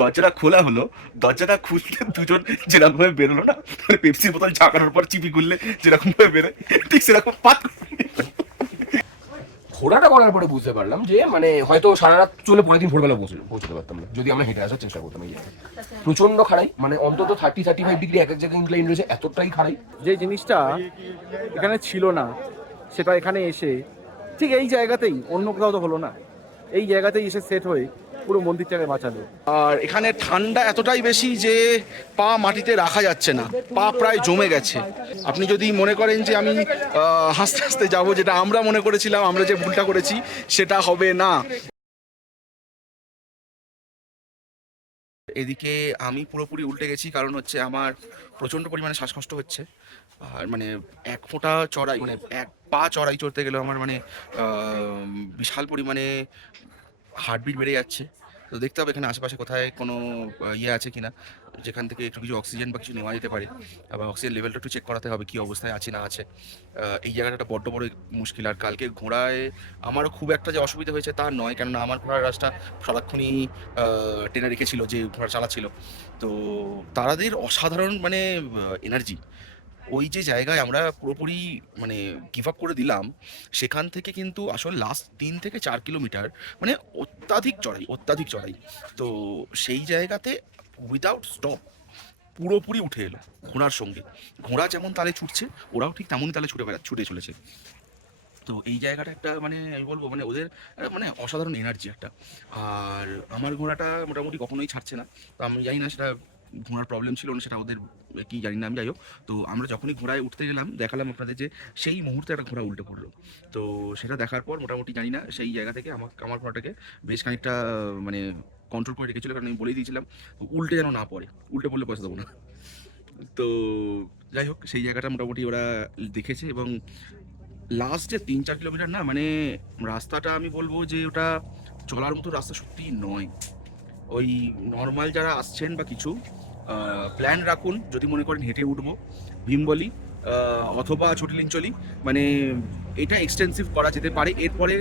দরজাটা খোলা হলো দরজাটা খুললে দুজন যেরকম ভাবে বেরোলো না মানে পেপসির বোতল ঝাঁকানোর পর চিপি খুললে যেরকম ভাবে বেরোয় ঠিক সেরকম পাত ঘোরাটা করার পরে বুঝতে পারলাম যে মানে হয়তো সারা রাত চলে পরের দিন ভোরবেলা পৌঁছলো পৌঁছতে পারতাম না। যদি আমরা হেঁটে আসার চেষ্টা করতাম এই প্রচণ্ড খাড়াই মানে অন্তত থার্টি থার্টি ফাইভ ডিগ্রি এক এক জায়গায় ইনক্লাইন রয়েছে এতটাই খাড়াই। যে জিনিসটা এখানে ছিল না সেটা এখানে এসে ঠিক এই জায়গাতেই অন্য কোথাও তো হলো না। এই জায়গাতেই এসে সেট হয়ে পুরো মন্দিরটাকে বাঁচালো। আর এখানে ঠান্ডা এতটাই বেশি যে পা মাটিতে রাখা যাচ্ছে না, পা প্রায় জমে গেছে। আপনি যদি মনে করেন যে আমি হাসতে হাসতে যাব, যেটা আমরা মনে করেছিলাম, আমরা যে ভুলটা করেছি, সেটা হবে না। এদিকে আমি পুরোপুরি উল্টে গেছি, কারণ হচ্ছে আমার প্রচণ্ড পরিমাণে শ্বাসকষ্ট হচ্ছে। আর মানে এক ফোঁটা চড়াই মানে এক পা চড়াই চড়তে গেলেও আমার মানে বিশাল পরিমাণে হার্টবিট বেড়ে যাচ্ছে। তো দেখতে হবে এখানে আশেপাশে কোথায় কোনো ইয়ে আছে কিনা। যেখান থেকে একটু কিছু অক্সিজেন বা কিছু নেওয়া যেতে পারে। আবার অক্সিজেন লেভেলটা একটু চেক করাতে হবে কি অবস্থায় আছে না আছে। এই জায়গাটা একটা বড্ড বড় মুশকিল। আর কালকে ঘোড়ায় আমারও খুব একটা যে অসুবিধা হয়েছে তা নয়। কেননা আমার ঘোড়ার রাস্তা সারাক্ষণই টেনে রেখেছিল যে ঘোড়া চালাচ্ছিল। তো তারাদের অসাধারণ মানে এনার্জি ওই যে জায়গায় আমরা পুরোপুরি মানে গিভ আপ করে দিলাম, সেখান থেকে কিন্তু আসলে লাস্ট তিন থেকে চার কিলোমিটার মানে অত্যাধিক চড়াই অত্যাধিক চড়াই। তো সেই জায়গাতে উইদাউট স্টপ পুরোপুরি উঠে এলো ঘোড়ার সঙ্গে। ঘোড়া যেমন তালে ছুটছে, ওরাও ঠিক তেমনই তালে ছুটে বেড়া, ছুটে চলেছে। তো এই জায়গাটা একটা মানে আমি বলব মানে ওদের মানে অসাধারণ এনার্জি একটা। আর আমার ঘোড়াটা মোটামুটি কখনোই ছাড়ছে না। তো আমি জানি না সেটা ঘোড়ার প্রবলেম ছিল না সেটা ওদের কি জানি না আমি যাই হোক। তো আমরা যখনই ঘোড়ায় উঠতে গেলাম, দেখালাম আপনাদের যে সেই মুহূর্তে একটা ঘোড়া উল্টে পড়ল। তো সেটা দেখার পর মোটামুটি জানি না, সেই জায়গা থেকে আমার আমার ঘোড়াটাকে বেশ খানিকটা মানে কন্ট্রোল করে রেখেছিল, কারণ আমি বলেই দিয়েছিলাম, উল্টে যেন না পড়ে, উল্টে পড়লে পয়সা দেবো না। তো যাই হোক, সেই জায়গাটা মোটামুটি ওরা দেখেছে এবং লাস্ট যে তিন চার কিলোমিটার না মানে রাস্তাটা আমি বলব যে ওটা চলার মতো রাস্তা সত্যিই নয়। ওই নর্মাল যারা আসছেন বা কিছু প্ল্যান রাখুন, যদি মনে করেন হেঁটে উঠবো, ভীমবলি অথবা চটিলিঞ্চলি মানে এটা এক্সটেন্সিভ করা যেতে পারে। এরপরে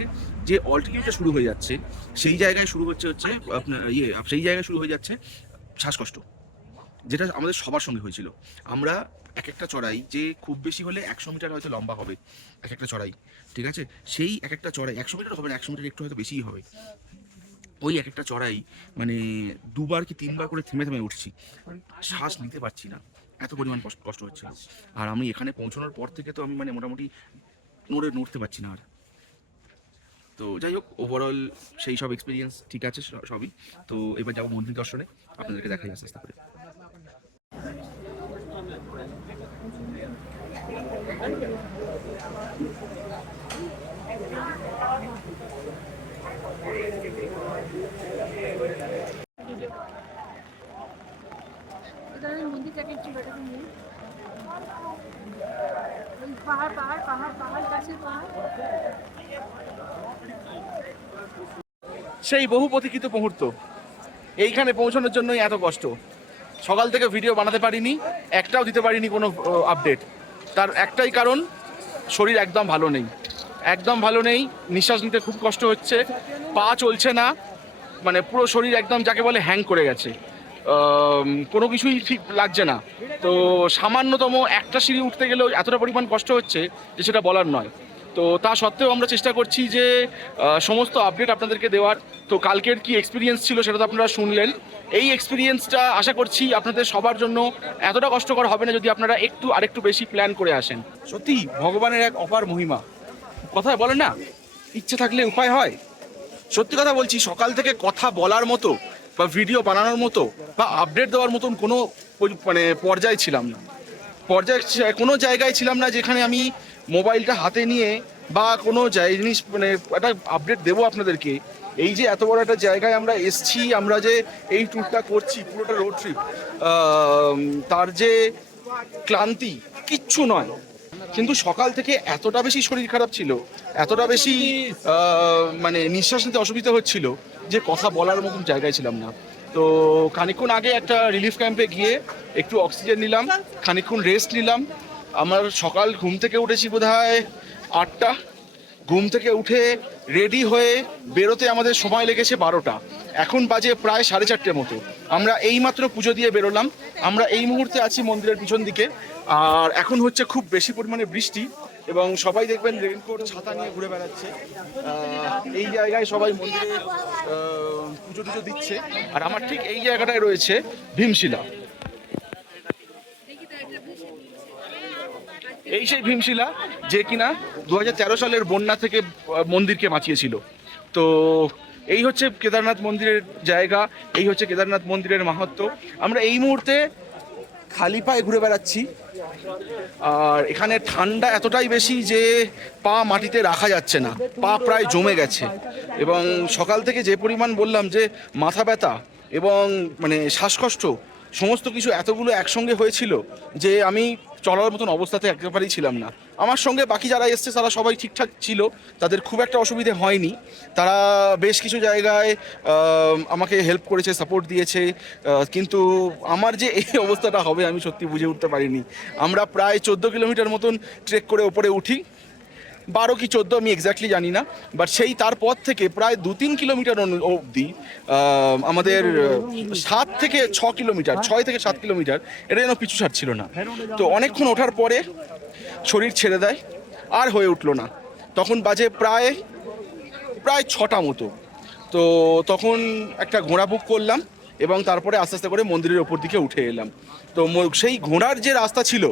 যে অল্টিটিউডটা শুরু হয়ে যাচ্ছে, সেই জায়গায় শুরু হচ্ছে হচ্ছে, আপনার ইয়ে সেই জায়গায় শুরু হয়ে যাচ্ছে শ্বাসকষ্ট, যেটা আমাদের সবার সঙ্গে হয়েছিল। আমরা এক একটা চড়াই, যে খুব বেশি হলে একশো মিটার হয়তো লম্বা হবে, এক একটা চড়াই, ঠিক আছে? সেই এক একটা চড়াই, একশো মিটার হবে না, একশো মিটার একটু হয়তো বেশিই হবে। ওই এক একটা চড়াই মানে দুবার কি তিনবার করে থেমে থেমে উঠছি। শ্বাস নিতে পারছি না। এত পরিমাণ কষ্ট কষ্ট হচ্ছে আর আমি এখানে পৌঁছানোর পর থেকে তো আমি মানে মোটামুটি নড়ে নড়তে পারছি না আর। তো যাই হোক ওভারঅল সেই সব এক্সপিরিয়েন্স ঠিক আছে সবই। তো এবার যাব মন্দির দর্শনে। আপনাদেরকে দেখাই আস্তে আস্তে উদাহরণ মন্দিরটাকে একটু বেটাকে নিয়ে ওই সেই বহু প্রতীক্ষিত মুহূর্ত। এইখানে পৌঁছানোর জন্যই এত কষ্ট। সকাল থেকে ভিডিও বানাতে পারিনি, একটাও দিতে পারিনি কোনো আপডেট তার একটাই কারণ, শরীর একদম ভালো নেই। একদম ভালো নেই, নিঃশ্বাস নিতে খুব কষ্ট হচ্ছে, পা চলছে না মানে পুরো শরীর একদম যাকে বলে হ্যাং করে গেছে। কোনো কিছুই ঠিক লাগছে না। তো সামান্যতম একটা সিঁড়ি উঠতে গেলেও এতটা পরিমাণ কষ্ট হচ্ছে যে সেটা বলার নয়। তো তা সত্ত্বেও আমরা চেষ্টা করছি যে সমস্ত আপডেট আপনাদেরকে দেওয়ার। তো কালকের কি এক্সপিরিয়েন্স ছিল সেটা তো আপনারা শুনলেন। এই এক্সপিরিয়েন্সটা আশা করছি আপনাদের সবার জন্য এতটা কষ্টকর হবে না যদি আপনারা একটু আরেকটু বেশি প্ল্যান করে আসেন। সত্যি, ভগবানের এক অপার মহিমা। কথায় বলে না, ইচ্ছে থাকলে উপায় হয়। সত্যি কথা বলছি, সকাল থেকে কথা বলার মতো বা ভিডিও বানানোর মতো বা আপডেট দেওয়ার মতন কোনো মানে পর্যায়ে ছিলাম না। পর্যায়ে কোনো জায়গায় ছিলাম না যেখানে আমি মোবাইলটা হাতে নিয়ে বা কোনো জিনিস মানে একটা আপডেট দেবো আপনাদেরকে। এই যে এত বড় একটা জায়গায় আমরা এসছি, আমরা যে এই ট্যুরটা করছি, পুরোটা রোড ট্রিপ তার যে ক্লান্তি কিচ্ছু নয়। কিন্তু সকাল থেকে এতটা বেশি শরীর খারাপ ছিল, এতটা বেশি মানে নিঃশ্বাস নিতে অসুবিধা হচ্ছিল যে কথা বলার মতন জায়গায় ছিলাম না। তো খানিকক্ষণ আগে একটা রিলিফ ক্যাম্পে গিয়ে একটু অক্সিজেন নিলাম, খানিকক্ষণ রেস্ট নিলাম। আমার সকাল ঘুম থেকে উঠেছি বোধ আটটা। ঘুম থেকে উঠে রেডি হয়ে বেরোতে আমাদের সময় লেগেছে বারোটা। এখন বাজে প্রায় সাড়ে চারটে মতো। আমরা এইমাত্র পুজো দিয়ে বেরোলাম। আমরা এই মুহূর্তে আছি মন্দিরের পিছন দিকে। আর এখন হচ্ছে খুব বেশি পরিমাণে বৃষ্টি এবং সবাই দেখবেন রেইনকোট ছাতা নিয়ে ঘুরে বেড়াচ্ছে। এই জায়গায় সবাই মন্দিরে পুজো টুজো দিচ্ছে। আর আমার ঠিক এই জায়গাটায় রয়েছে ভীমশিলা। এই সেই ভীমশিলা যে কিনা দু হাজার তেরো সালের বন্যা থেকে মন্দিরকে বাঁচিয়েছিল। তো এই হচ্ছে কেদারনাথ মন্দিরের জায়গা, এই হচ্ছে কেদারনাথ মন্দিরের মাহাত্ম। আমরা এই মুহূর্তে খালি পায়ে ঘুরে বেড়াচ্ছি। আর এখানে ঠান্ডা এতটাই বেশি যে পা মাটিতে রাখা যাচ্ছে না, পা প্রায় জমে গেছে। এবং সকাল থেকে যে পরিমাণ বললাম যে মাথা ব্যথা এবং মানে শ্বাসকষ্ট সমস্ত কিছু এতগুলো একসঙ্গে হয়েছিল যে আমি চলার মতন অবস্থাতে একেবারেই ছিলাম না। আমার সঙ্গে বাকি যারা এসছে, তারা সবাই ঠিকঠাক ছিল। তাদের খুব একটা অসুবিধে হয়নি। তারা বেশ কিছু জায়গায় আমাকে হেল্প করেছে সাপোর্ট দিয়েছে। কিন্তু আমার যে এই অবস্থাটা হবে, আমি সত্যি বুঝে উঠতে পারিনি। আমরা প্রায় চোদ্দ কিলোমিটার মতন ট্রেক করে ওপরে উঠি। বারো কি চোদ্দ আমি এক্স্যাক্টলি জানি না বাট সেই তারপর থেকে প্রায় দু তিন কিলোমিটার অবধি আমাদের সাত থেকে ছ কিলোমিটার, ছয় থেকে সাত কিলোমিটার, এটা যেন পিছু ছাড়ছিল না। তো অনেকক্ষণ ওঠার পরে শরীর ছেড়ে দেয়, আর হয়ে উঠল না। তখন বাজে প্রায় প্রায় ছটা মতো। তো তখন একটা ঘোড়া বুক করলাম এবং তারপরে আস্তে আস্তে করে মন্দিরের ওপর দিকে উঠে এলাম। তো সেই ঘোড়ার যে রাস্তা ছিল,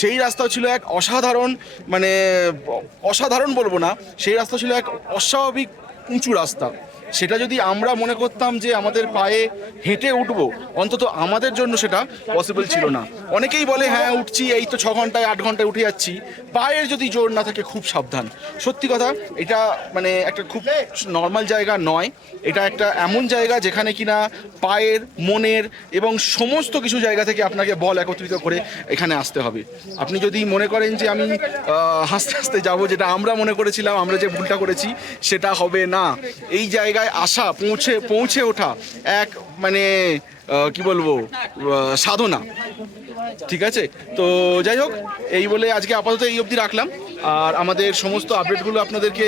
সেই রাস্তা ছিল এক অসাধারণ মানে অসাধারণ বলব না, সেই রাস্তা ছিল এক অস্বাভাবিক উঁচু রাস্তা। সেটা যদি আমরা মনে করতাম যে আমাদের পায়ে হেঁটে উঠবো, অন্তত আমাদের জন্য সেটা পসিবল ছিল না। অনেকেই বলে হ্যাঁ উঠছি, এই তো ছ ঘন্টায়, আট ঘন্টায় উঠে যাচ্ছি। পায়ের যদি জোর না থাকে, খুব সাবধান। সত্যি কথা, এটা মানে একটা খুব নর্মাল জায়গা নয়। এটা একটা এমন জায়গা যেখানে কিনা পায়ের, মনের এবং সমস্ত কিছু জায়গা থেকে আপনাকে বল একত্রিত করে এখানে আসতে হবে। আপনি যদি মনে করেন যে আমি হাসতে হাসতে যাব, যেটা আমরা মনে করেছিলাম, আমরা যে ভুলটা করেছি, সেটা হবে না। এই জায়গায় আসা, পৌঁছে পৌঁছে ওঠা এক মানে কি বলব সাধনা। ঠিক আছে? তো যাই হোক, এই বলে আজকে আপাতত এই অবধি রাখলাম। আর আমাদের সমস্ত আপডেটগুলো আপনাদেরকে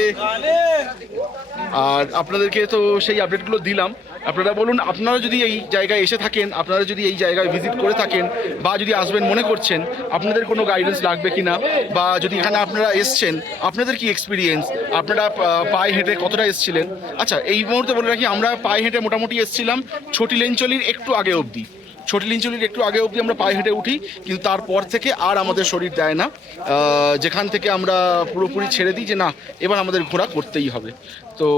আর আপনাদেরকে তো সেই আপডেটগুলো দিলাম। আপনারা বলুন, আপনারা যদি এই জায়গায় এসে থাকেন, আপনারা যদি এই জায়গায় ভিজিট করে থাকেন বা যদি আসবেন মনে করছেন, আপনাদের কোনো গাইডেন্স লাগবে কি না বা যদি এখানে আপনারা এসছেন, আপনাদের কি এক্সপিরিয়েন্স আপনারা পায়ে হেঁটে কতটা এসছিলেন? আচ্ছা এই মুহূর্তে বলে রাখি, আমরা পায়ে হেঁটে মোটামুটি এসছিলাম ছোটি ছটিলেঞ্চলির একটু আগে অবধি। ছটিলিঞ্চলির একটু আগে অবধি আমরা পায়ে হেঁটে উঠি, কিন্তু তারপর থেকে আর আমাদের শরীর দেয় না। যেখান থেকে আমরা পুরোপুরি ছেড়ে দিই যে না, এবার আমাদের ঘোড়া করতেই হবে। তো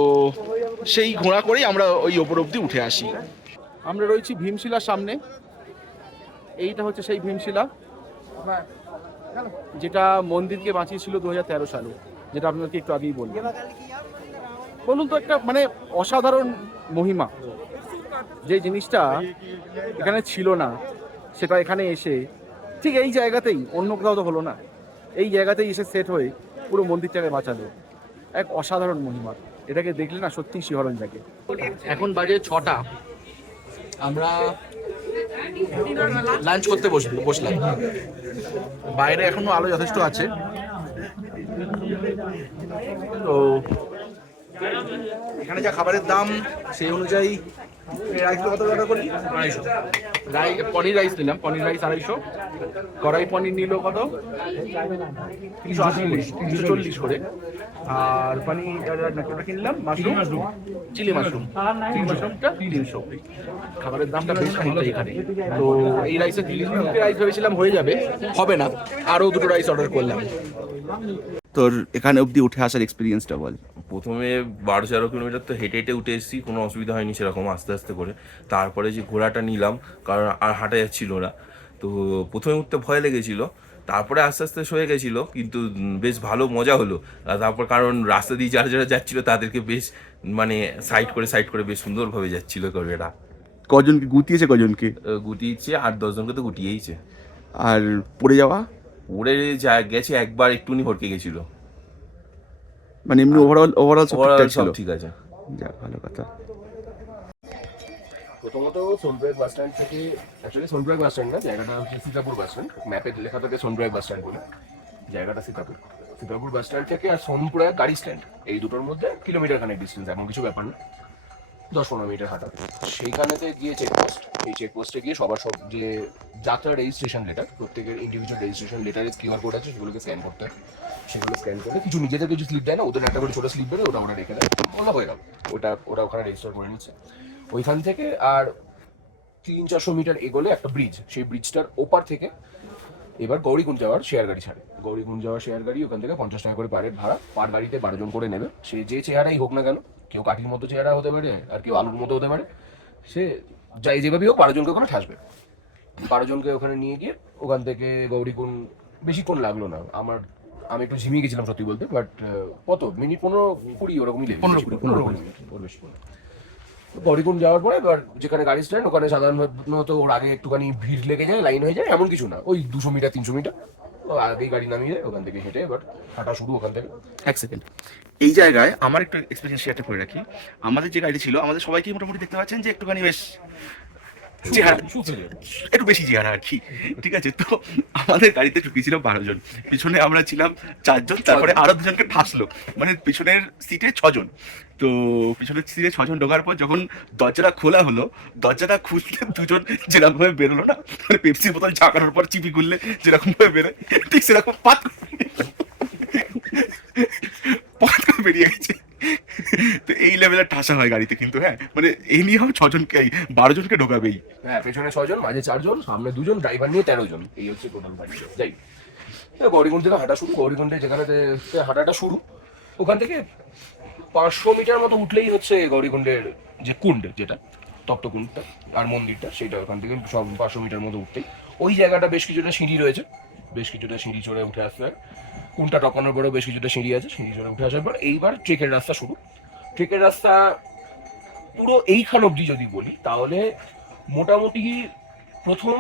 সেই ঘোড়া করেই আমরা ওই ওপর অবধি উঠে আসি। আমরা রয়েছি ভীমশিলার সামনে। এইটা হচ্ছে সেই ভীমশিলা, যেটা মন্দিরকে বাঁচিয়েছিল দু হাজার তেরো সালে, যেটা আপনাদেরকে একটু আগেই বললাম। বলুন তো একটা মানে অসাধারণ মহিমা। যে জিনিসটা এখানে ছিল না, সেটা এখানে এসে ঠিক এই জায়গাতেই, অন্য কোথাও তো হলো না, এই জায়গাতেই এসে সেট হয়ে পুরো মন্দিরটাকে বাঁচালো। এক অসাধারণ মহিমা। এটাকে দেখলে না সত্যিই শিহরণ জাগে। এখন বাজে ছটা। আমরা লাঞ্চ করতে বসবো বসলাম। বাইরে এখনও আলো যথেষ্ট আছে। তো এখানে যা খাবারের দাম, সেই অনুযায়ী রাইসগুলো কত টাকা করি? আড়াইশো। রাই পনির রাইস নিলাম পনির রাইস আড়াইশো। কড়াই পনির নিল কত? তিনশো আশি তিনশো চল্লিশ। করে। আর পানি ওটা কিনলাম মাশরুম? Chilli mushroom. চিলি মাশরুমটা? তিনশো। খাবারের দামটা বেশ খানিকটা এখানে। তো এই রাইসে তিরিশ রাইস ভেবেছিলাম হয়ে যাবে। হবে না। আরও দুটো রাইস অর্ডার করলাম। তোর এখানে অবধি উঠে আসার এক্সপিরিয়েন্সটা বল। প্রথমে বারো তেরো কিলোমিটার তো হেঁটে হেঁটে উঠে এসেছি কোনো অসুবিধা হয়নি সেরকম আস্তে আস্তে করে। তারপরে যে ঘোড়াটা নিলাম কারণ আর হাঁটা যাচ্ছিল না। তো প্রথমে উঠতে ভয় লেগেছিল তারপরে আস্তে আস্তে সয়ে গেছিল কিন্তু বেশ ভালো মজা হলো। আর তারপর কারণ রাস্তা দিয়ে যারা যারা যাচ্ছিল তাদেরকে বেশ মানে সাইড করে সাইড করে বেশ সুন্দরভাবে যাচ্ছিল ঘোড়াটা কজনকে গুটিয়েছে কজনকে? গুটিয়েছে আট দশজনকে তো গুটিয়েইছে। আর পড়ে যাওয়া? পড়ে যা গেছে একবার একটুনি হটকে গেছিল। মানে এমনি ওভারঅল ওভারঅল সব ঠিকঠাক ছিল? ঠিক আছে। যাক ভালো কথা। প্রথমত সোনপ্রয়াগ বাস স্ট্যান্ড থেকে অ্যাকচুয়ালি সোনপ্রয়াগ বাস স্ট্যান্ড না জায়গাটা হচ্ছে সীতাপুর বাস স্ট্যান্ড ম্যাপে লেখা থাকে সোনপ্রয়াগ বাস স্ট্যান্ড বলে। জায়গাটা সীতাপুর। সীতাপুর বাস স্ট্যান্ড থেকে আর সোনপুরা গাড়ি স্ট্যান্ড এই দুটোর মধ্যে কিলোমিটার খানেক ডিস্টেন্স এমন কিছু ব্যাপার না। দশ পনেরো মিটার হাঁটা সেইখানেতে গিয়ে চেকপোস্ট এই চেকপোস্টে গিয়ে সবার সব যে যাত্রা রেজিস্ট্রেশন লেটার প্রত্যেকের ইন্ডিভিজুয়াল রেজিস্ট্রেশন লেটারের কিউআর কোড আছে, সেগুলোকে স্ক্যান করতে হয়। সেগুলো স্ক্যান করে কিছু নিজেদের কিছু স্লিপ দেয় না, ওদের একটা করে ছোটো স্লিপ দেবে ওটা ওরা রেখে দেয় ওটা হয়ে গেল। ওটা, ওরা ওখানে রেজিস্টার করে নিচ্ছে। ওইখান থেকে আর তিন চারশো মিটার এগোলে একটা ব্রিজ সেই ব্রিজটার ওপার থেকে এবার গৌরীকুঞ্জ যাওয়ার শেয়ার গাড়ি ছাড়ে। গৌরীকুঞ্জ যাওয়ার শেয়ার গাড়ি ওখান থেকে পঞ্চাশ টাকা করে পারের ভাড়া পার গাড়িতে বারো জন করে নেবে। সে যে চেহারাই হোক না কেন কেউ কাঠির মতো চেহারা হতে পারে আর কেউ আলুর মতো হতে পারে। সে যাই যেভাবেই হোক বারো জনকে ওখানে ঠাসবে। বারো জনকে ওখানে নিয়ে গিয়ে ওখান থেকে গৌরীকুঞ্জ বেশিক্ষণ লাগল না। আমার আমি একটু ঝিমিয়ে গেছিলাম সত্যি বলতে বাট কত? মিনিট পনেরো কুড়ি ওরকমই লেগে পনেরো কুড়ি, পনেরো কুড়ি। মিনিট ওর বেশি। যাওয়ার পরে এবার যেখানে গাড়ি স্ট্যান্ড ওখানে সাধারণত ওর আগে একটুখানি ভিড় লেগে যায় লাইন হয়ে যায় এমন কিছু না। ওই দুশো মিটার তিনশো মিটার। ও আগেই গাড়ি নামিয়ে ওখান থেকে হেঁটে এবার হাঁটা শুরু ওখান থেকে। এক সেকেন্ড এই জায়গায় আমার একটু এক্সপিরিয়েন্স শেয়ারটা করে রাখি। আমাদের যে গাড়ি ছিল, আমাদের সবাইকে মোটামুটি দেখতে পাচ্ছেন যে একটুখানি বেশ একটু বেশি চেহারা আর কি ঠিক আছে? তো আমাদের গাড়িতে ঢুকিয়েছিল বারো জন। পিছনে আমরা ছিলাম চারজন তারপরে আরও দুজনকে ঠাসলো মানে পিছনের সিটে ছজন। তো পিছনের সিটে ছজন ঢোকার পর যখন দরজাটা খোলা হলো দরজাটা খুলতে দুজন যেরকম ভাবে বেরোলো না মানে পেপসির বোতল ঝাঁকানোর পর চিপি খুললে যেরকম ভাবে বেরোয় ঠিক সেরকম পাত পাত করে বেরিয়ে গেছে। তো এই লেভেলের ঠাসা হয় গাড়িতে কিন্তু হ্যাঁ? মানে এই নিয়ে ছজনকে বারো জনকে ঢোকাবেই। হ্যাঁ পেছনে ছজন, মাঝে চারজন, সামনে দুজন ড্রাইভার নিয়ে তেরো জন। এই হচ্ছে টোটাল গাড়ি যাই। গৌরীকুণ্ড থেকে হাঁটা শুরু, গৌরীকুণ্ডে যেখানে হাঁটাটা শুরু, ওখান থেকে পাঁচশো মিটার মতো উঠলেই হচ্ছে গৌরীকুণ্ডের যে কুণ্ড যেটা তপ্তকুণ্ডটা আর মন্দিরটা, সেটা ওখান থেকে সব পাঁচশো মিটার মতো উঠতেই। ওই জায়গাটা বেশ কিছুটা সিঁড়ি রয়েছে, বেশ কিছুটা সিঁড়ি চড়ে উঠে আসতে হয়। কোনটা টকানোর পরেও বেশ কিছুটা সিঁড়ি আছে সিঁড়ি চড়ে উঠে আসার পর এইবার ট্রেকের রাস্তা শুরু। ট্রেকের রাস্তা পুরো এইখান অবধি যদি বলি, তাহলে মোটামুটি প্রথম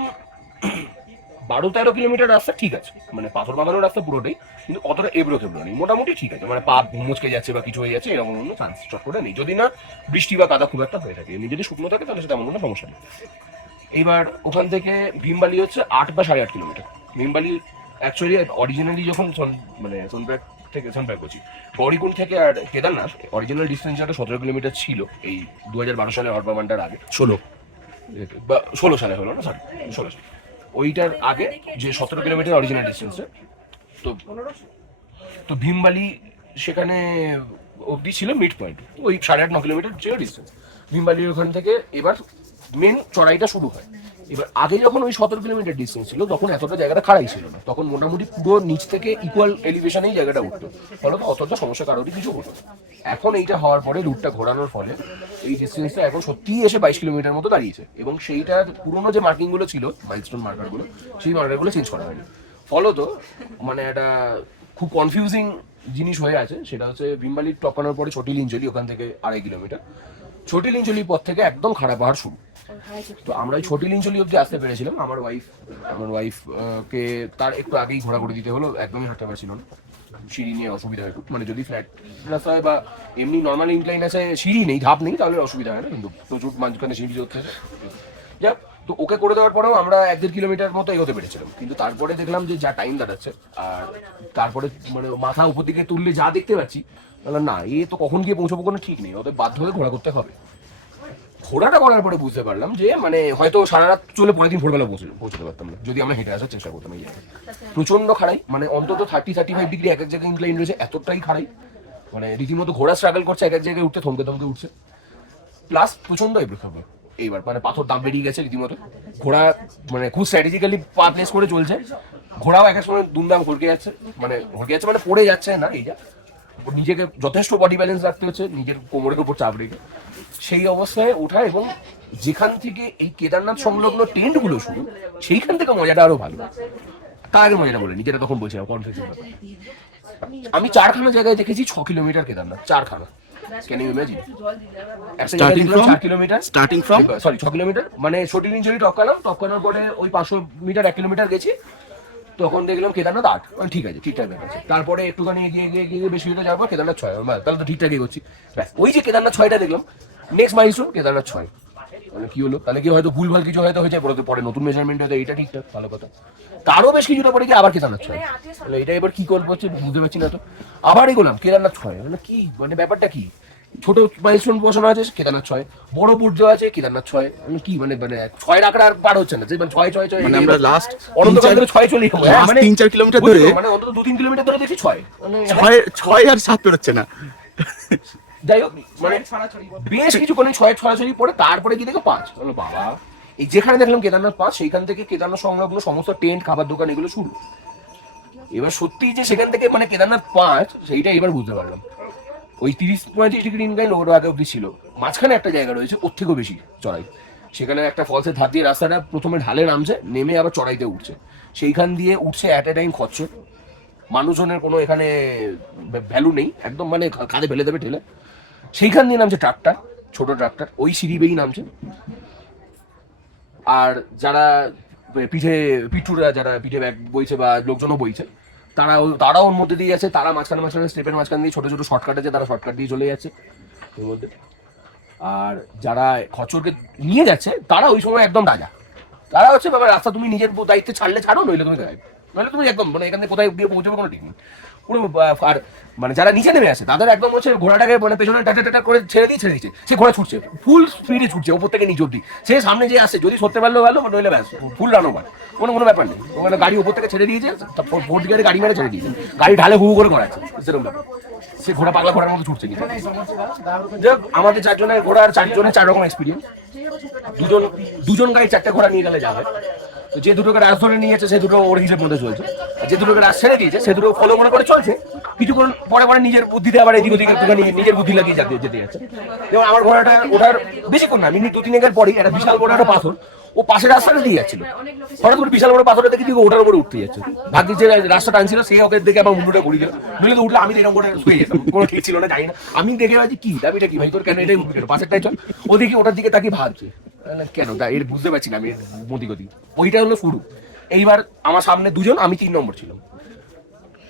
বারো তেরো কিলোমিটার রাস্তা ঠিক আছে মানে পাথর বাগানোর রাস্তা পুরোটাই, কিন্তু অতটা এবড়ো খেবড়ো নেই, মোটামুটি ঠিক আছে মানে পা মুচকে যাচ্ছে বা কিছু হয়ে যাচ্ছে, এরকম কোনো চান্স চটপটে নেই। যদি না বৃষ্টি বা কাদা খুব একটা হয়ে থাকে এমনি যদি শুকনো থাকে, তাহলে সেটা এমন কোনো সমস্যা নেই। এইবার ওখান থেকে ভীমবালি হচ্ছে আট বা সাড়ে আট কিলোমিটার। ভীমবালি অ্যাকচুয়ালি অরিজিনালি যখন মানে সোনপ্যাক থেকে সোনপ্যাক করছি গৌরীকুণ্ড থেকে আর কেদারনাথ অরিজিনাল ডিস্টেন্স একটা সতেরো কিলোমিটার ছিল এই দু হাজার বারো সালে অরবামান্ডার আগে। ষোলো। বা ষোলো সালে হলো না সরি ষোলো সালে। ওইটার আগে যে সতেরো কিলোমিটার অরিজিনাল ডিস্টেন্স তো তো ভীমবালি সেখানে অবধি ছিল মিড পয়েন্ট ওই সাড়ে আট ন কিলোমিটার ছিল ডিস্টেন্স ভীমবালির ওখান থেকে এবার মেন চড়াইটা শুরু হয়। এবার আগে যখন ওই সতেরো কিলোমিটার ডিস্টেন্স ছিল, তখন এতটা জায়গাটা খাড়াই ছিল না। তখন মোটামুটি পুরো নিচ থেকে ইকুয়াল এলিভেশনেই জায়গাটা উঠতো। ফলে তো অতটা সমস্যা কারোরই কিছু হতো। এখন এইটা হওয়ার পরে রুটটা ঘোরানোর ফলে এই ডিস্টেন্সটা এখন সত্যিই এসে বাইশ কিলোমিটার মতো দাঁড়িয়েছে। এবং সেইটার পুরোনো যে মার্কিংগুলো ছিল মাইলস্টোন মার্কারগুলো সেই মার্কারগুলো চেঞ্জ করা হয়নি। ফলত মানে একটা খুব কনফিউজিং জিনিস হয়ে আছে, সেটা হচ্ছে বিম্বালির টপানোর পরে ছোটি লিঞ্চলি ওখান থেকে আড়াই কিলোমিটার। ছোটি লিঞ্চলির পর থেকে একদম খারাপ পাহাড় শুরু। তো আমরা ওই ছোটি লিঞ্চলি অব্দি আসতে পেরেছিলাম। আমার ওয়াইফ আমার ওয়াইফ কে তার একটু আগেই ঘোরা করে দিতে হলো, একদমই হাঁটতে পারছিল না। সিঁড়ি নিয়ে অসুবিধা হয় মানে যদি ফ্ল্যাট রাস্তা হয় বা এমনি নর্মাল ইনক্লাইন আছে, সিঁড়ি নেই, ধাপ নেই, তাহলে অসুবিধা হয় না কিন্তু। প্রচুর মাঝখানে সিঁড়ি হয়। যাক, তো ওকে করে দেওয়ার পরেও আমরা এক দেড় কিলোমিটার মতো এগোতে পেরেছিলাম। কিন্তু তারপরে দেখলাম যে যা টাইম দাঁড়াচ্ছে, আর তারপরে মানে মাথা উপর দিকে তুললে যা দেখতে পাচ্ছি বললাম না, এ তো কখন গিয়ে পৌঁছবো কোনো ঠিক নেই বাধ্য হয়ে ঘোরা করতে হবে। ঘোরাটা করার পরে বুঝতে পারলাম যে মানে হয়তো সারা রাত চলে পরের দিন ভোরবেলা পৌঁছে, পৌঁছতে পারতাম না, যদি আমরা হেঁটে আসার চেষ্টা করতাম এই খাড়াই মানে অন্তত থার্টি থার্টি ফাইভ ডিগ্রি এক এক জায়গায় ইনক্লাইন রয়েছে, এতটাই মানে রীতিমতো ঘোড়া স্ট্রাগল করছে, এক এক জায়গায় উঠতে, থমকে থমকে উঠছে। প্লাস প্রচণ্ড এবড়ো খাবার এইবার মানে পাথর দাম বেরিয়ে গেছে রীতিমতো। ঘোড়া মানে খুব স্ট্র্যাটেজিক্যালি পা প্লেস করে চলছে। ঘোড়াও এক এক সময় দুমদাম ঘুরকে যাচ্ছে মানে ঘুরকে যাচ্ছে মানে পড়ে যাচ্ছে না এইটা ওর নিজেকে যথেষ্ট বডি ব্যালেন্স রাখতে হচ্ছে নিজের কোমরের উপর চাপ রেখে। সেই অবস্থায় ওঠা এবং যেখান থেকে এই কেদারনাথ সংলগ্ন টেন্টগুলো শুরু সেইখান থেকে মজাটা আরও ভালো। তার আগে মজাটা বলে নিজেরা তখন বলছিলাম কনফিউশন আমি চারখানা জায়গায় দেখেছি ছ কিলোমিটার কেদারনাথ চারখানা। Can you imagine Starting from? চার কিলোমিটার স্টার্টিং ফ্রম সরি ছ কিলোমিটার মানে ছোটি ইঞ্জুরি টপকালাম টপকানোর পরে ওই পাঁচশো মিটার এক কিলোমিটার গেছি। তখন দেখলাম কেদারনাথ আট। মানে ঠিক আছে, ঠিকঠাক দেখাচ্ছে তারপরে একটুখানি এগিয়ে এগিয়ে এগিয়ে বেশি হতে পর কেদারনাথ ছয়। তাহলে তো ঠিকঠাক এগোচ্ছি ওই যে কেদারনাথ ছয়টা দেখলাম নেক্সট মাইলস্টোন কেদারনাথ ছয়। মানে কি হলো? তাহলে কি হয়তো ভুলভাল কিছু হয়তো হয়েছে, পরে পরে নতুন মেজারমেন্ট হয়তো এইটা ঠিকঠাক, ভালো কথা। তারও বেশ কিছুটা পরে কি আবার কেদারনাথ ছয়। তাহলে এটা এবার কি করব হচ্ছে, বুঝতে পারছি না তো। আবার এগোলাম কেদারনাথ ছয়। মানে কি মানে ব্যাপারটা কি? ছোট মাইলস্টোন বসানো আছে কেদারনাথ ছয়। বড় বুর্জ আছে কেদারনাথ ছয়। মানে কি মানে মানে ছয় আঁকড়া আর পার হচ্ছে না যে মানে ছয় ছয় ছয় মানে আমরা last অনন্তকাল ধরে ছয় চলে যাব। হ্যাঁ, মানে তিন চার কিলোমিটার ধরে- মানে অন্তত দু তিন কিলোমিটার ধরে দেখি ছয়। মানে ছয় ছয় আর সাত পেরোচ্ছে না। যাই হোক মানে বেশ কিছুক্ষণ এই ছয় ছড়াছড়ি পরে তারপরে কি দেখো পাঁচ। বলো বাবা। এই যেখানে দেখলাম কেদারনাথ পাঁচ সেইখান থেকে কেদারনাথ সংলগ্ন সমস্ত টেন্ট খাবার দোকান এগুলো শুরু। এবার সত্যি যে সেখান থেকে মানে কেদারনাথ পাঁচ সেইটা এবার বুঝতে পারলাম। ওই তিরিশ পঁয়ত্রিশ ডিগ্রি ইনকাইন ওর আগে অব্দি ছিল। মাঝখানে একটা জায়গা রয়েছে, ওর থেকেও বেশি চড়াই। সেখানে একটা ফলসের ধার দিয়ে রাস্তাটা প্রথমে ঢালে নামছে, নেমে আবার চড়াইতে উঠছে। সেইখান দিয়ে উঠছে অ্যাট এ টাইম খচ্চর। মানুষজনের কোনো এখানে ভ্যালু নেই, একদম মানে কাঁধে ফেলে দেবে ঠেলে। সেইখান দিয়ে নামছে ট্রাকটা ছোট ট্রাকটার ওই সিঁড়ি বেয়েই নামছে। আর যারা পিঠে, পিঠুরা যারা পিঠে ব্যাগ বইছে বা লোকজনও বইছে তারা ওর মধ্যে দিয়ে যাচ্ছে, তারা মাঝখানে মাঝখানে স্টেপের মাঝখান দিয়ে ছোটো ছোটো শর্টকাট আছে, তারা শর্টকাট দিয়ে চলে যাচ্ছে ওর মধ্যে। আর যারা খচরকে নিয়ে যাচ্ছে, তারা ওই সময় একদম রাজা। তারা হচ্ছে, বাবা, রাস্তা তুমি নিজের দায়িত্বে ছাড়লে ছাড়ো, নইলে তুমি নইলে তুমি একদম মানে এখানে কোথায় গিয়ে পৌঁছাবে কোনো ঠিক নেই। পুরো আর মানে যারা নিচে নেমে আসে, তাদের একদম হচ্ছে ঘোড়াটাকে মানে পেছনে টাটা টাটা করে ছেড়ে দিয়ে ছেড়ে দিচ্ছে। সে ঘোড়া ছুটছে ফুল স্পিডে ছুটছে, ওপর থেকে নিচে অব্দি সে সামনে যে আসে, যদি সরতে পারল ভালো, নইলে ব্যাস ফুল রান ওভার কোনো কোনো ব্যাপার নেই। ওখানে গাড়ি উপর থেকে ছেড়ে দিয়েছে ফোর্থ গিয়ারে গাড়ি মেরে ছেড়ে দিয়েছে। গাড়ি ঢালে হু করে করাচ্ছে সেরকম ব্যাপার। সে ঘোড়া পাগলা ঘোড়ার মতো ছুটছে কিন্তু। আমাদের চারজনের ঘোড়ার চারজনের চার রকম এক্সপিরিয়েন্স দুজন দুজন গাড়ি চারটে ঘোড়া নিয়ে গেলে যাবে। যে দুটোকে রাস ধরে নিয়েছে, সে দুটো ওর হিসেব মধ্যে চলছে। যে দুটোকে ছেড়ে দিয়েছে, সে দুটো ফলো মনে করে চলছে। কিছুক্ষণ পরে পরে নিজের বুদ্ধিতে আবার এদিক নিজের বুদ্ধি লাগিয়ে যেতে যেতে যাচ্ছে। যেমন আমার ঘোড়াটা ওঠার বেশিক্ষণ না, মিনিট দু তিনেকের পরেই একটা বিশাল বড় একটা পাথর ও পাশে রাস্তাটা দিয়ে যাচ্ছিল। হঠাৎ করে বিশাল বড় পাথরটা দেখে ওটার উপরে উঠতে যাচ্ছে। ভাগ্যিস যে রাস্তা টানছিল সেই ওকে দেখে আমার মুন্ডুটা ঘুরিয়ে দিল। তো উঠলে আমি এরকম করে শুয়ে যেতাম, কোনো ঠিক ছিল না, জানি না। আমি দেখে ভাবছি, কি? দাবিটা কি ভাই? তোর কেন এটাই উঠবে পাশেরটাই চল। ওদিকে ওটার দিকে তাকিয়ে ভাবছে। কেন? তা এর বুঝতে পারছি না আমি মতি গতি। ওইটা হলো শুরু। এইবার আমার সামনে দুজন, আমি তিন নম্বর ছিলাম।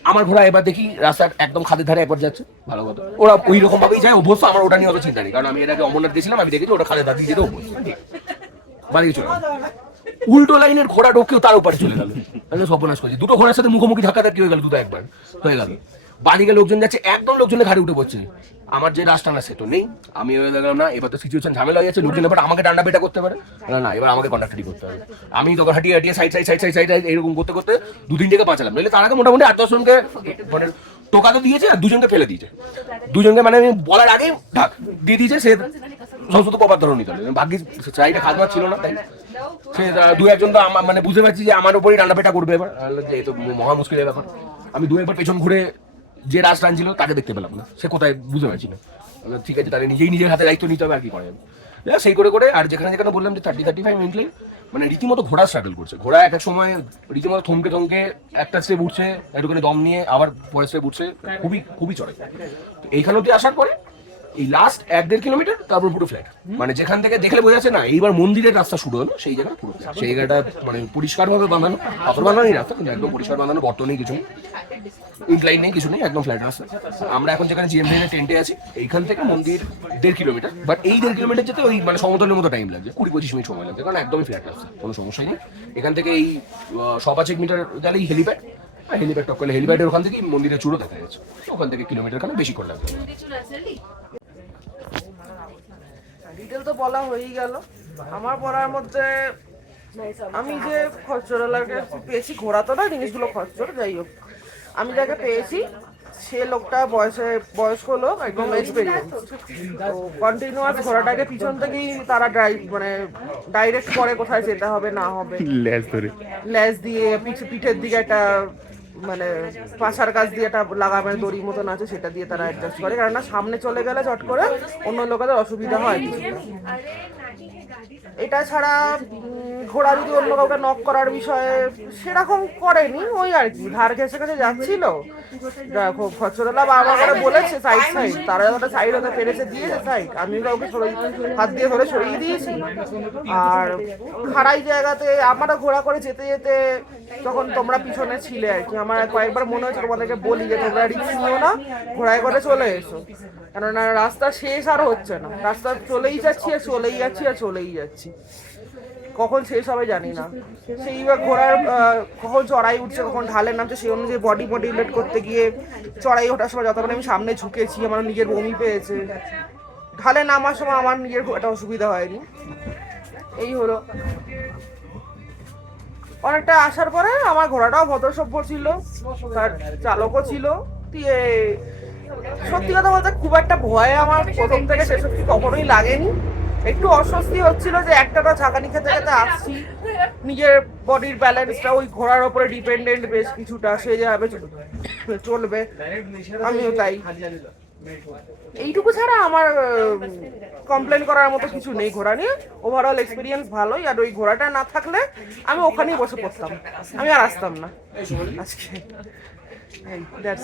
আমার ঘোড়া এবার দেখি রাস্তার একদম খাদের ধারে একবার যাচ্ছে। ভালো কথা। ওরা ওই রকম ভাবেই যায়, অভ্যস্ত। আমার ওটা নিয়ে অত চিন্তা নেই। কারণ আমি এর আগে অমরনাথ গেছিলাম, আমি দেখেছি ওটা খাদের ধার যেতে অভ্যস্ত। বাড়ি চলে উল্টো লাইনের ঘোড়া ঢোকেও তার উপরে চলে গেল। তাহলে সর্বনাশ করছি। দুটো ঘোড়ার সাথে মুখোমুখি ধাক্কা ধাক্কি হয়ে গেল, দুটো একবার। হয়ে গেল। বাড়িকে লোকজন যাচ্ছে, একদম লোকজনের ঘাড়ে উঠে পড়ছে। আমার যে রাস্তাটা সে তো নেই। আমি এবার দেখলাম না, এবার তো সিচুয়েশন ঝামেলা হয়ে যাচ্ছে লোকজন এবার আমাকে ডান্ডা পেটা করতে পারে। না না, এবার আমাকে কন্ডাক্টারি করতে হবে। আমি তখন হাঁটিয়ে হাঁটিয়ে side side side side side এরকম করতে করতে দু তিনটেকে বাঁচালাম। নইলে তার আগে মোটামুটি আট দশজনকে মানে টোকা তো দিয়েছে আর দুজনকে ফেলে দিয়েছে। দুজনকে মানে আমি বলার আগেই ঢাক দিয়ে দিয়েছে, সে সমস্ত কপার ধরো নিতে হবে ভাগ্যিস চাইটা খাদমার ছিল না, তাই সে দু একজন তো মানে বুঝতে পারছি যে আমার উপরই ডান্ডা পেটা করবে এবার। যে তো মহা মুশকিলের ব্যাপার। আমি দু একবার পেছন ঘুরে যে রাস টানছিল তাকে দেখতে পেলাম না। সে কোথায় বুঝতে পারছি না। ঠিক আছে, তাহলে নিজেই নিজের হাতে দায়িত্ব নিতে হবে, আর কি করা যাবে? সেই করে করে, আর যেখানে যেখানে বললাম যে থার্টি থার্টি ফাইভ মিনিটলি মানে রীতিমতো ঘোড়া স্ট্রাগল করছে। ঘোড়া এক এক সময় রীতিমতো থমকে থমকে একটা স্টেপ উঠছে, একটুখানি দম নিয়ে, আবার পরের স্টেপ উঠছে, খুবই খুবই চড়ে। এইখানে অব্দি আসার পরে এই লাস্ট এক দেড় কিলোমিটার তারপর পুরো ফ্ল্যাট মানে যেখান থেকে দেখলে বোঝা যাচ্ছে না এইবার মন্দিরের রাস্তা শুরু হলো সেই জায়গা পুরো সেই জায়গাটা মানে পরিষ্কার ভাবে বাঁধানো পাথর বাঁধানো এই রাস্তা কিন্তু একদম পরিষ্কার বাঁধানো গর্ত নেই কিছু নেই। ইনক্লাইন নেই কিছু নেই একদম ফ্ল্যাট রাস্তা। আমরা এখন যেখানে জিএম টেন্টে আছি এইখান থেকে মন্দির দেড় কিলোমিটার বাট এই দেড় কিলোমিটার যেতে ওই মানে সমতলের মতো টাইম লাগছে কুড়ি পঁচিশ মিনিট সময় লাগছে কারণ একদমই ফ্ল্যাট রাস্তা কোনো সমস্যাই নেই। এখান থেকে এই ছ পাঁচেক মিটার গেলেই হেলিপ্যাড হেলিপ্যাড টপ করলে হেলিপ্যাডের ওখান থেকে মন্দিরের চূড়ো দেখা যাচ্ছে। ওখান থেকে কিলোমিটার খানে বেশি করে লাগবে। ডিটেল তো বলা হয়েই গেল। আমার পড়ার মধ্যে আমি যে খরচরালাকে পেয়েছি ঘোরা তো না জিনিসগুলো খরচর যাই হোক। আমি যাকে পেয়েছি সে লোকটা বয়সে বয়স্ক লোক একদম এক্সপিরিয়েন্স তো কন্টিনিউয়াস ঘোড়াটাকে পিছন থেকেই তারা ড্রাইভ মানে ডাইরেক্ট করে কোথায় যেতে হবে না হবে। ল্যাস ধরে। ল্যাস দিয়ে পিঠের দিকে একটা মানে পাশার কাছ দিয়ে এটা লাগাবেন, দড়ি মতন আছে, সেটা দিয়ে তারা অ্যাডজাস্ট করে। কারণ না সামনে চলে গেলে চট করে অন্য লোকেদের অসুবিধা হয়। এটা ছাড়া ঘোড়া যদি অন্য কাউকে নক করার বিষয়ে সেরকম করেনি, ওই আর কি ধার ঘেসে ঘেসে যাচ্ছিল। দেখো খচ্চরলা বাবা করে বলেছে সাইড সাইড তারা যতটা সাইড হতে পেরেছে দিয়েছে সাইড আমি কাউকে সরিয়ে, হাত দিয়ে ধরে সরিয়ে দিয়েছি। আর খাড়াই জায়গাতে আমরা ঘোরা করে যেতে যেতে তখন তোমরা পিছনে ছিলে আর কি, আমার কয়েকবার মনে হয়েছে তোমাদেরকে বলি যে তোমরা রিক্স নিও না, ঘোড়ায় করে চলে এসো। কেননা রাস্তা শেষ আর হচ্ছে না, রাস্তা চলেই যাচ্ছি আর চলেই যাচ্ছি আর চলেই যাচ্ছি। কখন শেষ হবে জানি না। সেই ঘোড়ার কখন চড়াই উঠছে, কখন ঢালে নামছে, সেই অনুযায়ী বডি মডিউলেট করতে গিয়ে চড়াই ওঠার সময় যতক্ষণ আমি সামনে ঝুঁকেছি, আমার নিজের বমি পেয়েছে। ঢালে নামার সময় আমার নিজের একটা অসুবিধা হয়নি। এই হলো। অনেকটা আসার পরে আমার ঘোড়াটাও ভদ্রসভ্য ছিল, তার চালকও ছিল। দিয়ে সত্যি কথা বলতে খুব একটা ভয় আমার প্রথম থেকে শেষ অব্দি কখনোই লাগেনি। একটু অস্বস্তি হচ্ছিল যে একটাটা ঝাঁকানি খেতে খেতে আসছি। নিজের বডির ব্যালেন্সটা ওই ঘোড়ার ওপরে ডিপেন্ডেন্ট বেশ কিছুটা, সে চল- চলবে, আমিও তাই। এইটুকু ছাড়া আমার কমপ্লেন করার মতো কিছু নেই ঘোড়া নিয়ে। ওভারঅল এক্সপিরিয়েন্স ভালোই, আর ওই ঘোড়াটা না থাকলে আমি ওখানেই বসে পড়তাম। আমি আর আসতাম না। আজকে।